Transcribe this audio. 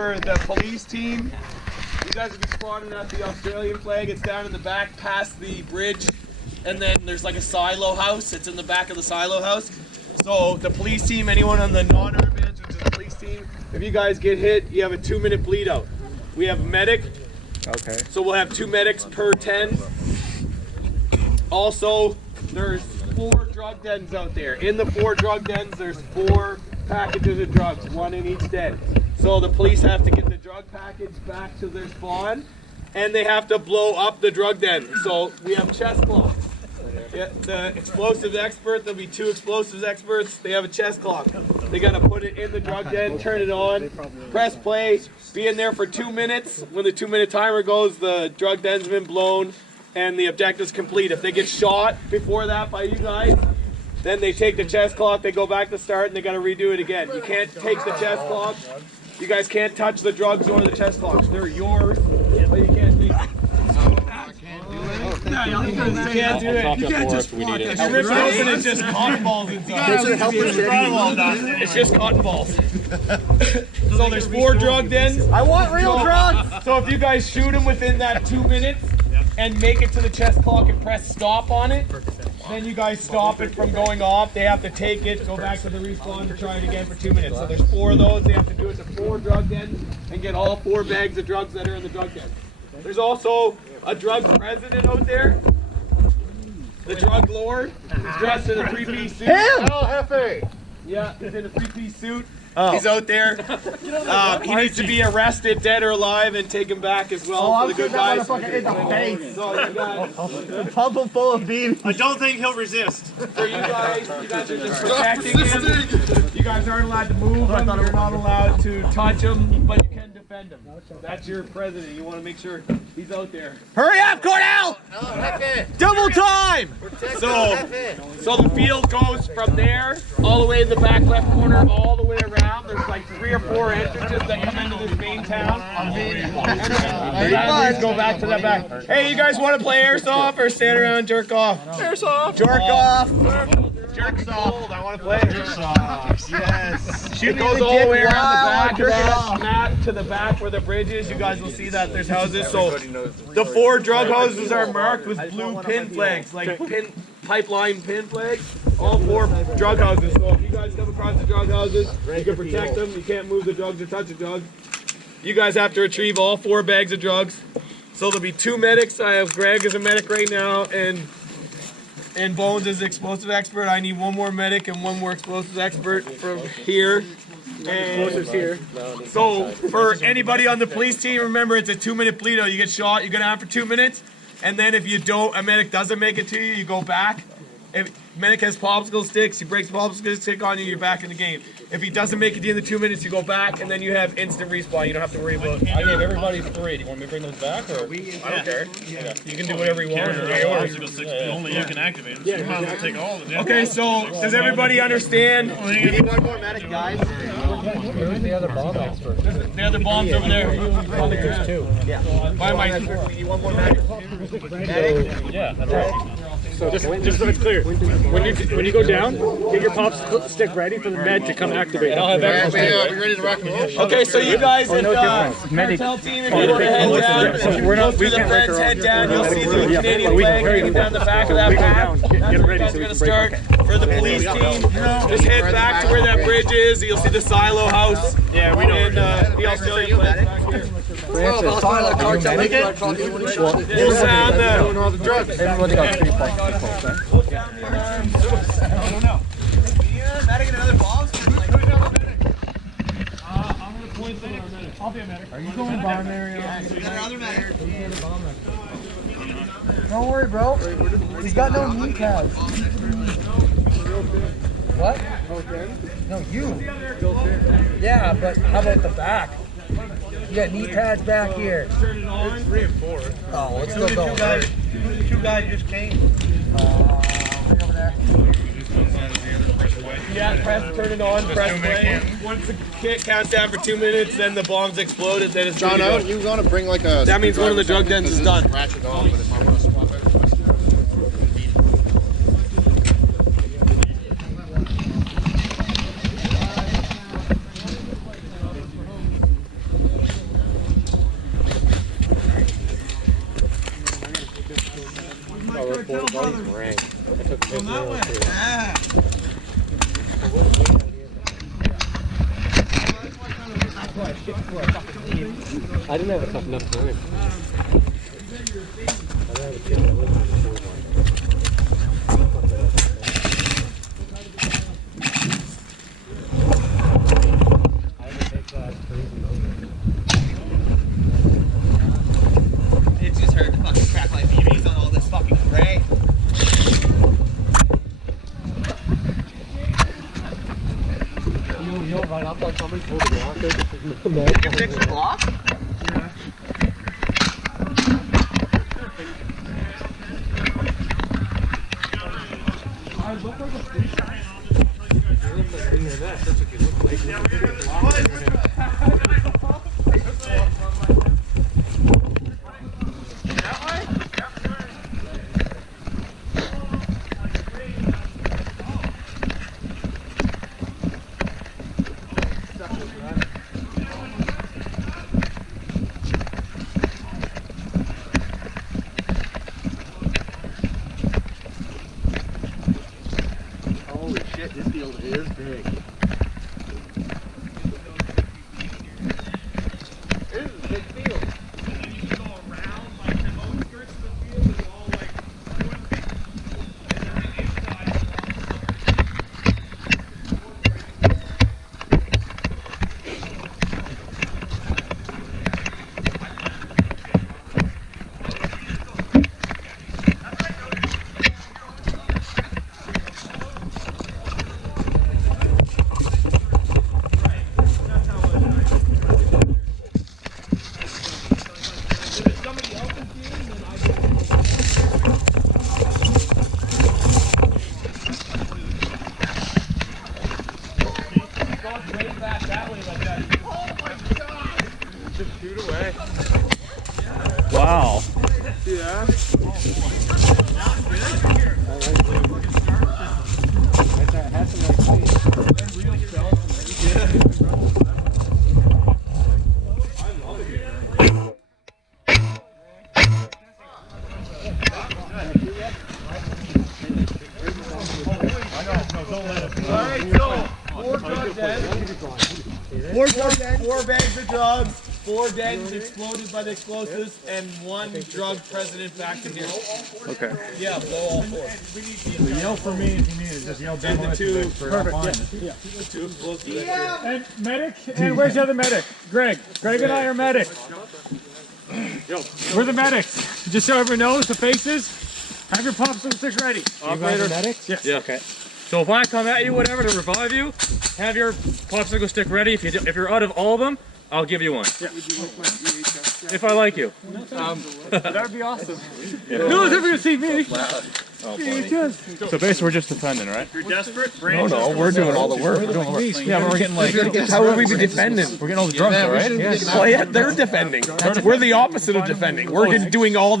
for the police team, you guys will be spawning at the Australian flag. It's down in the back past the bridge. And then there's like a silo house. It's in the back of the silo house. So the police team, anyone on the non-armed bands, which is the police team, if you guys get hit, you have a 2-minute bleed out. We have a medic. Okay. So we'll have 2 medics per 10. Also, there's 4 drug dens out there. In the 4 drug dens, there's 4 packages of drugs, 1 in each den. So the police have to get the drug package back to their spawn, and they have to blow up the drug den. So we have chest clocks. The explosives expert, there'll be 2 explosives experts. They have a chest clock. They got to put it in the drug den, turn it on, press play, be in there for 2 minutes. When the 2-minute timer goes, the drug den's been blown and the objective's complete. If they get shot before that by you guys, then they take the chest clock, they go back to start, and they got to redo it again. You can't take the chest clock. You guys can't touch the drugs or the chest clocks. They're yours, but you can't take them. You can't do it. You can't just walk. If you rip it open, it's just cotton balls inside. It's just cotton balls. So there's 4 drug dens. I want real drugs! So if you guys shoot them within that 2 minutes and make it to the chest clock and press stop on it, then you guys stop it from going off. They have to take it, go back to the respawn to try it again for 2 minutes. So there's 4 of those. They have to do it to 4 drug dens and get all 4 bags of drugs that are in the drug den. There's also a drug president out there. The drug lord. He's dressed in a 3-piece suit. Him! Yeah, he's in a 3-piece suit. Oh. He's out there. He needs to be arrested, dead or alive, and taken back as well for the good guys. In the face. So you got pump him full of beans. I don't think he'll resist. For you guys are just protecting him. You guys aren't allowed to move him. You're not allowed to touch him, but you can defend him. That's your president. You want to make sure he's out there. Hurry up, Cornell! Double time! So the field goes from there all the way in the back left corner, all the way around. There's like 3 or 4 entrances that come into this main town. And then go back to that back. Hey, you guys want to play airsoft or stand around and jerk off? Airsoft. Jerk off. Jerk off. I want to play airsoft. Yes. It goes all the way around the back. To the back where the bridge is. You guys will see that there's houses. So the 4 drug houses are marked with blue pin flags, like pipeline pin flags. All 4 drug houses. So if you guys come across the drug houses, you can protect them. You can't move the drugs or touch the drugs. You guys have to retrieve all 4 bags of drugs. So there'll be 2 medics. I have Greg as a medic right now, and Bones is the explosive expert. I need 1 more medic and 1 more explosives expert from here. Explosives here. So for anybody on the police team, remember it's a 2-minute bleed out. You get shot, you're gonna have for 2 minutes, and then if you don't, a medic doesn't make it to you, you go back. If medic has popsicle sticks, he breaks the popsicle stick on you, you're back in the game. If he doesn't make it to you in the 2 minutes, you go back, and then you have instant respawn. You don't have to worry about it. I gave everybody 3. Do you want me to bring those back? Or? I don't care. Yeah. You can do whatever you want. Only you can activate them. So you might as well take all of them. Okay, so does everybody understand? We need 1 more medic, guys. Where's the other bomb expert? The other bomb's over there. There's 2. Yeah. Why am I? We need 1 more medic. Yeah, that's right. So just so it's clear, when you go down, get your pop stick ready for the med to come activate. I'll have everyone. Be ready to rock and roll. Okay, so you guys, if cartel team, if you want to head down, go through the fence, head down, you'll see the Canadian flag hanging down the back of that path. That's where you guys are going to start. For the police team, just head back to where that bridge is. You'll see the silo house. Yeah, we know. And the Australian flag back here. Well, cartel, make it. We'll sound all the drugs. Everybody got 3 points. Look down the alarm. I don't know. Yeah, better get another bomb. I'm going to point them in a minute. I'll be a medic. Are you going bomb area? Another medic. Don't worry, bro. He's got no knee pads. What? No, you. Yeah, but how about the back? You got knee pads back here. Turn it on. It's 3 and 4. Oh, let's still go. 2 guys just came. Right over there. Yeah, turn it on, press play. Once the kick counts down for 2 minutes, then the bomb's exploded, then it's John, ready to go. you want to bring like a... That means one of the drug dens is done. Ratchet on, but if I want to swap it... I didn't have enough time. It's just hard to fucking crack my BBs on all this fucking gray. You don't run up on somebody, pull the block out. You can fix the block? Holy shit, this field is big. This is a big field. Wow. Four bags of drugs, 4 dens exploded by the explosives, and 1 drug president back in here. Okay. Yeah, blow all 4. Yell for me if you need it. Just yell And the 2. Perfect. Yeah. The 2 explosives. And medic? And where's the other medic? Greg. Greg and I are medics. We're the medics. Just so everyone knows the faces. Have your popsicle sticks ready. Operator. Medics? Yes. Yeah. Okay. So if I come at you, whatever, to revive you, have your popsicle stick ready. If you're out of all of them, I'll give you one. Yeah. If I like you. That would be awesome. No one's ever gonna see me. So basically, we're just defending, right? You're desperate. No, we're doing all the work. We're doing all the work. Yeah, but we're getting like. How would we be defending? We're getting all the drums, all right? Well, yeah, they're defending. We're the opposite of defending. We're just doing all